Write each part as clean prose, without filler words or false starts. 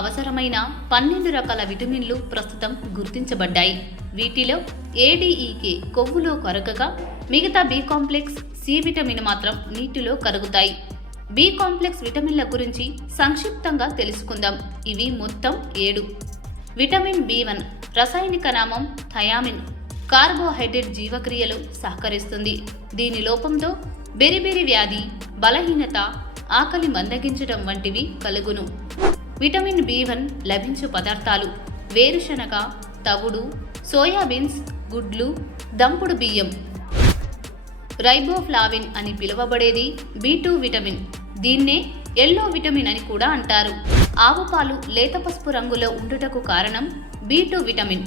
అవసరమైన 12 రకాల విటమిన్లు ప్రస్తుతం గుర్తించబడ్డాయి. వీటిలో ఏడీఈకే కొవ్వులో కరగగా మిగతా బి కాంప్లెక్స్, సి విటమిన్ మాత్రం నీటిలో కరుగుతాయి. బి కాంప్లెక్స్ విటమిన్ల గురించి సంక్షిప్తంగా తెలుసుకుందాం. ఇవి మొత్తం 7. విటమిన్ బి1 రసాయనిక నామం థయామిన్. కార్బోహైడ్రేట్ జీవక్రియలు సహకరిస్తుంది. దీని లోపంతో బెరిబెరి వ్యాధి, బలహీనత, ఆకలి మందగించడం వంటివి కలుగును. విటమిన్ బి1 లభించు పదార్థాలు వేరుశనగ, తవుడు, సోయాబీన్స్, గుడ్లు, దంపుడు బియ్యం. రైబోఫ్లావిన్ అని పిలువబడేది బి2 విటమిన్. దీన్నే ఎల్లో విటమిన్ అని కూడా అంటారు. ఆవు పాలు లేత పసుపు రంగులో ఉండుటకు కారణం బి2 విటమిన్.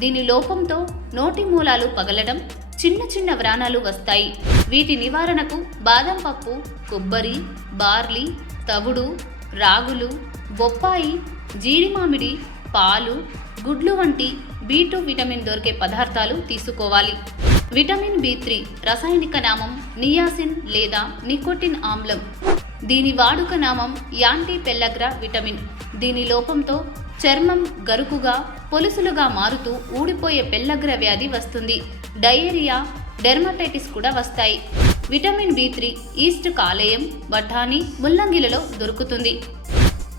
దీని లోపంతో నోటి మూలాలు పగలడం, చిన్న చిన్న వ్రాణాలు వస్తాయి. వీటి నివారణకు బాదం పప్పు, కొబ్బరి, బార్లీ, తవుడు, రాగులు, బొప్పాయి, జీడి మామిడి, పాలు, గుడ్లు వంటి బి2 విటమిన్ దొరికే పదార్థాలు తీసుకోవాలి. విటమిన్ బి3 రసాయనిక నామం నియాసిన్ లేదా నికోటిన్ ఆమ్లం. దీని వాడుక నామం యాంటీ పెల్లగ్రా విటమిన్. దీని లోపంతో చర్మం గరుకుగా, పొలుసులుగా మారుతూ ఊడిపోయే పెల్లగ్ర వ్యాధి వస్తుంది. డయేరియా, డెర్మటైటిస్ కూడా వస్తాయి. విటమిన్ బి3 ఈస్ట్ కాలేయం, బఠానీ, ముల్లంగిలలో దొరుకుతుంది.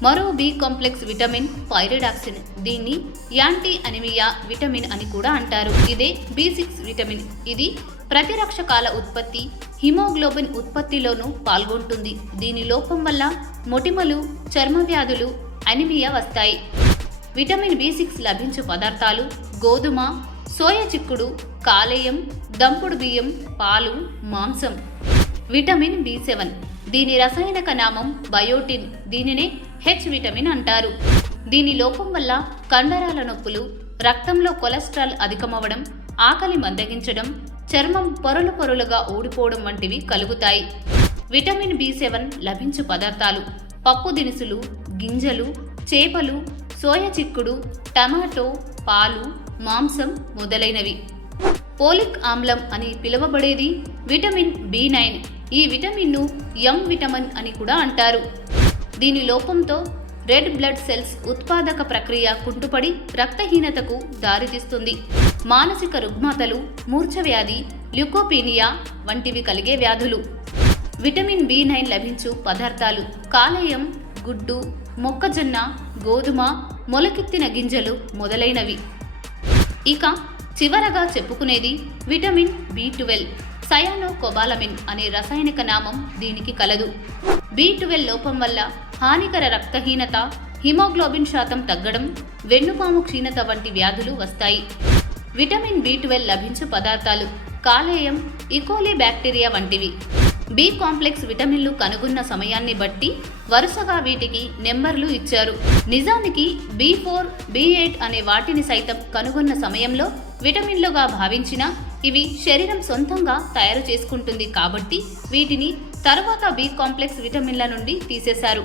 మరో బి కాంప్లెక్స్ విటమిన్ పైరిడాక్సిన్. దీన్ని యాంటీ అనిమియా విటమిన్ అని కూడా అంటారు. ఇదే బి6 విటమిన్. ఇది ప్రతిరక్షకాల ఉత్పత్తి, హిమోగ్లోబిన్ ఉత్పత్తిలోనూ పాల్గొంటుంది. దీని లోపం వల్ల మొటిమలు, చర్మ వ్యాధులు, అనిమియా వస్తాయి. విటమిన్ బి6 లభించు పదార్థాలు గోధుమ, సోయా చిక్కుడు, కాలేయం, దంపుడు బియ్యం, పాలు, మాంసం. విటమిన్ బి7 దీని రసాయనిక నామం బయోటిన్. దీనినే హెచ్ విటమిన్ అంటారు. దీని లోపం వల్ల కండరాల నొప్పులు, రక్తంలో కొలెస్ట్రాల్ అధికమవడం, ఆకలి మందగించడం, చర్మం పొరలు పొరలుగా ఊడిపోవడం వంటివి కలుగుతాయి. విటమిన్ బి7 లభించు పదార్థాలు పప్పు దినుసులు, గింజలు, చేపలు, సోయా చిక్కుడు, టమాటో, పాలు, మాంసం మొదలైనవి. పోలిక్ ఆమ్లం అని పిలువబడేది విటమిన్ బి9. ఈ విటమిన్ను యం విటమిన్ అని కూడా అంటారు. దీని లోపంతో రెడ్ బ్లడ్ సెల్స్ ఉత్పాదక ప్రక్రియ కుంటుపడి రక్తహీనతకు దారితీస్తుంది. మానసిక రుగ్మతలు, మూర్ఛవ్యాధి, ల్యూకోపీనియా వంటివి కలిగే వ్యాధులు. విటమిన్ బి9 లభించు పదార్థాలు కాలేయం, గుడ్డు, మొక్కజొన్న, గోధుమ, మొలకెత్తిన గింజలు మొదలైనవి. ఇక చివరగా చెప్పుకునేది విటమిన్ బి12. సయానోకోబాలమిన్ అనే రసాయనిక నామం దీనికి కలదు. బి12 లోపం వల్ల హానికర రక్తహీనత, హిమోగ్లోబిన్ శాతం తగ్గడం, వెన్నుపాము క్షీణత వంటి వ్యాధులు వస్తాయి. విటమిన్ బి12 లభించు పదార్థాలు కాలేయం, ఇకోలీ బ్యాక్టీరియా వంటివి. బి కాంప్లెక్స్ విటమిన్లు కనుగొన్న సమయాన్ని బట్టి వరుసగా వీటికి నెంబర్లు ఇచ్చారు. నిజానికి బి4, బి8 అనే వాటిని సైతం కనుగొన్న సమయంలో విటమిన్లుగా భావించినా ఇవి శరీరం సొంతంగా తయారు చేసుకుంటుంది కాబట్టి వీటిని తర్వాత బి కాంప్లెక్స్ విటమిన్ల నుండి తీసేశారు.